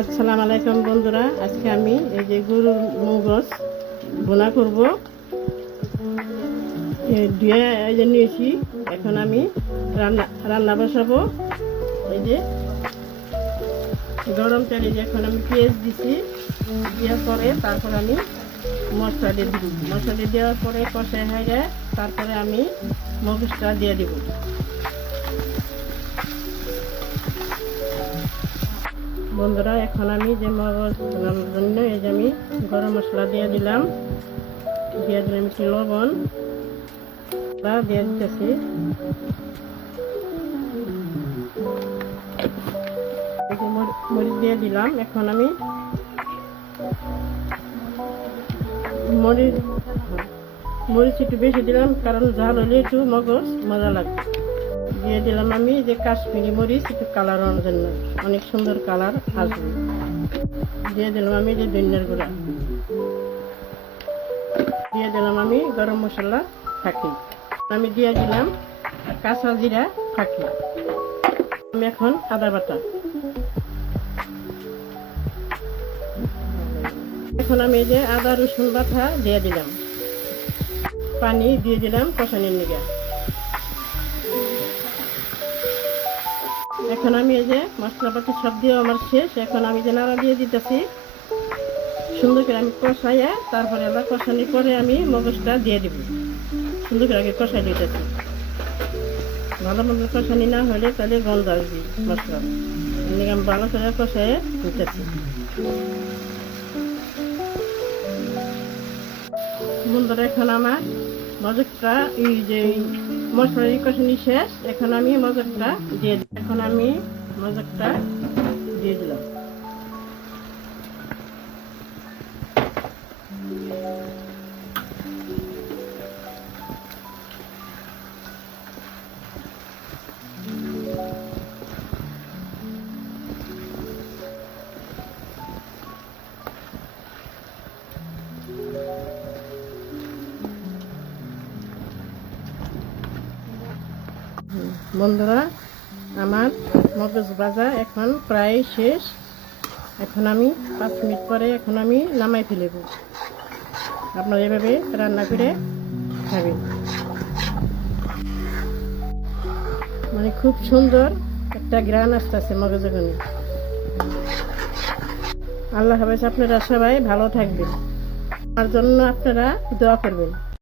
আসসালামু আলাইকুম বন্ধুরা, আজকে আমি এই যে গরুর মগজ ভুনা করব। ধুয়ে এই যে নিয়েছি, এখন আমি রান্না বসাবো। এই যে গরম তেলে যে এখন আমি পেঁয়াজ দিছি, দেওয়ার পরে তারপর আমি মশলা দিয়ে দিব। মশলা দিয়ে দেওয়ার পরে কষাই হয়ে যায়, তারপরে আমি মগজটা দিয়ে দিব। বন্ধুরা, এখন আমি যে মগজ রান্নার জন্য এই যে আমি গরম মশলা দিয়ে দিলাম একটু লবণ দিয়ে দিতেছি। মরিচ দিয়ে দিলাম। এখন আমি মরিচ একটু বেশি দিলাম, কারণ ঝাল হলে একটু মগজ মজা লাগবে। দিয়ে দিলাম আমি যে কাশ্মীরি মরিচ, একটু কালার আনার জন্য, অনেক সুন্দর কালার আসবে। দিয়ে দিলাম আমি যে ধনিয়ার গুঁড়া, দিয়ে দিলাম আমি গরম মশলা ফাঁকি, আমি দিয়ে দিলাম কাঁচা জিরা ফাঁকি। আমি এখন আদা বাটা, এখন আমি যে আদা রসুন বাটা দিয়ে দিলাম। পানি দিয়ে দিলাম কষানির নিগা। এখন আমি এই যে মশলাপাতি সব দিয়ে আমার শেষ। এখন আমি যে নাড়া দিয়ে দিতেছি, সুন্দর করে আমি কষাইয়া তারপরে আবার কষানির পরে আমি মগজটা দিয়ে দিব। সুন্দর করে আগে কষাই দিতেছি, ভালো মতো কষানি না হলে তাহলে গন্ধ আসবে মশলা। এমনি আমি ভালো করে কষাইয়ে দিতেছি। বন্ধুরা, এখন আমার মগজটা এই যে মশলার কষানি শেষ। এখন আমি মগজটা দিয়ে দিলাম। বন্ধুরা, আমার মগজ ভাজা এখন প্রায় শেষ। এখন আমি 5 মিনিট পরে এখন আমি নামাই ফেলব। আপনারা এভাবে রান্না করে খাবেন, মানে খুব সুন্দর একটা ঘ্রাণ আসতেছে মগজ। ওখানে আল্লাহ হাফেজ। আপনারা সবাই ভালো থাকবেন, আমার জন্য আপনারা দোয়া করবেন।